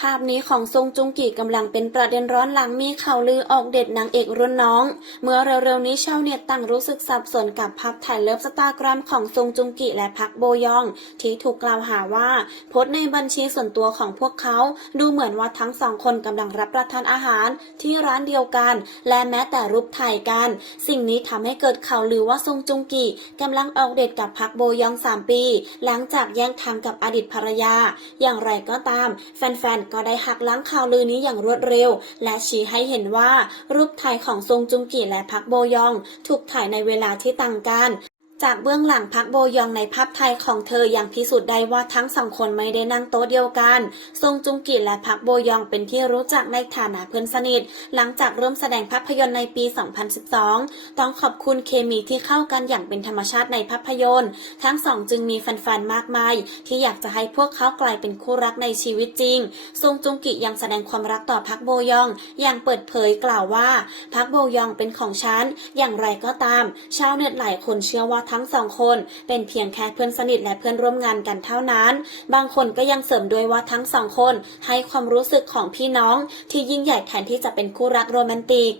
ภาพนี้ของซงจุงกีกำลังเป็นประเด็นร้อนหลังมีข่าวลือออกเด็ดนางเอกรุ่นน้อง เมื่อเร็วๆนี้ชาวเน็ตต่างรู้สึกสับสนกับภาพถ่ายเลิฟสตาแกรมของซงจุงกีและพักโบยอง ที่ถูกกล่าวหาว่าโพสในบัญชีส่วนตัวของพวกเขา ดูเหมือนว่าทั้งสองคนกำลังรับประทานอาหารที่ร้านเดียวกัน และแม้แต่รูปถ่ายกัน สิ่งนี้ทำให้เกิดข่าวลือว่าซงจุงกีกำลังออกเดทกับพักโบยอง3ปี หลังจากแย่งทางกับอดีตภรรยา อย่างไรก็ตาม แฟนๆก็ได้หักล้างข่าวลือนี้อย่างรวดเร็ว และชี้ให้เห็นว่ารูปถ่ายของซงจุงกีและพักโบยอง ถูกถ่ายในเวลาที่ต่างกัน จากเบื้องหลังพักโบยองในภาพไทยของเธออยังพิสูจน์ได้ว่าทั้งสองคนไม่ได้นั่งโต๊ะเดียวกัน ซงจุงกิและพักโบยองเป็นที่รู้จักในฐานะเพื่อนสนิท หลังจากเริ่มแสดงภาพยนตร์ในปี 2012 ต้องขอบคุณเคมีที่เข้ากันอย่างเป็นธรรมชาติในภาพยนตร์ ทั้งสองจึงมีแฟนๆ มากมาย ที่อยากจะให้พวกเขากลายเป็นคู่รักในชีวิตจริง ซงจุงกิยังแสดงความรักต่อพักโบยอง อย่างเปิดเผยกล่าวว่าพักโบยองเป็นของฉัน อย่างไรก็ตาม ชาวเน็ตหลายคนเชื่อว่าทั้งสองคนเป็นเพียงแค่เพื่อนสนิทและเพื่อนร่วมงานกันเท่านั้น บางคนก็ยังเสริมด้วยว่าทั้งสองคนให้ความรู้สึกของพี่น้องที่ยิ่งใหญ่แทนที่จะเป็นคู่รักโรแมนติก